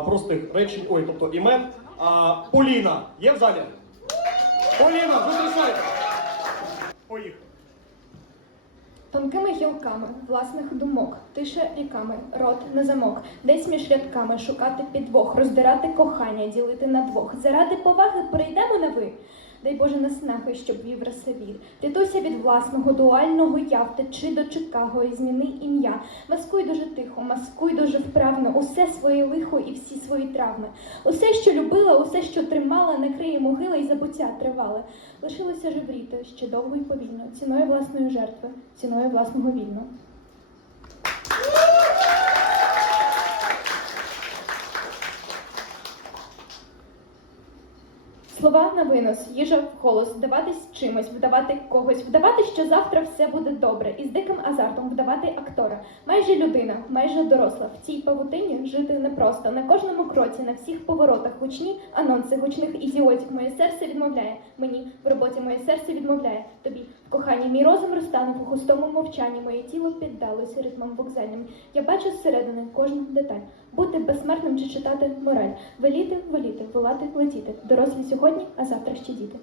простих речень, ой, тобто імен. А, Поліна є в залі? Поліна, зустрічайте! Поїхали. Тонкими гілками власних думок, тиша ріками, рот на замок, десь між рядками шукати підвох, роздирати кохання, ділити на двох. Заради поваги перейдемо на ви. Дай Боже наснаги, щоб вів расовів. Титуся від власного дуального я втечи до Чикаго і зміни ім'я. Маскуй дуже тихо, маскуй дуже вправно, усе своє лихо і всі свої травми. Усе, що любила, усе, що тримала, накриє могила і забуття тривале. Лишилося жевріти ще довго і повільно, ціною власної жертви, ціною власного вільно. Слова на винос, їжа в голос, вдаватись чимось, вдавати когось, вдавати, що завтра все буде добре, і з диким азартом вдавати актора. Майже людина, майже доросла. В цій павутині жити непросто. На кожному кроці, на всіх поворотах гучні анонси гучних ідіотів. Моє серце відмовляє. Мені в роботі моє серце відмовляє. Тобі в коханні мій розум розтанув у густому мовчанні. Моє тіло піддалося ритмам вокзальним. Я бачу зсередини кожну деталь. Бути безсмертним чи читати мораль. Веліти, воліти, волати, летіти. Дорослі сьогодні, а завтра ще діти.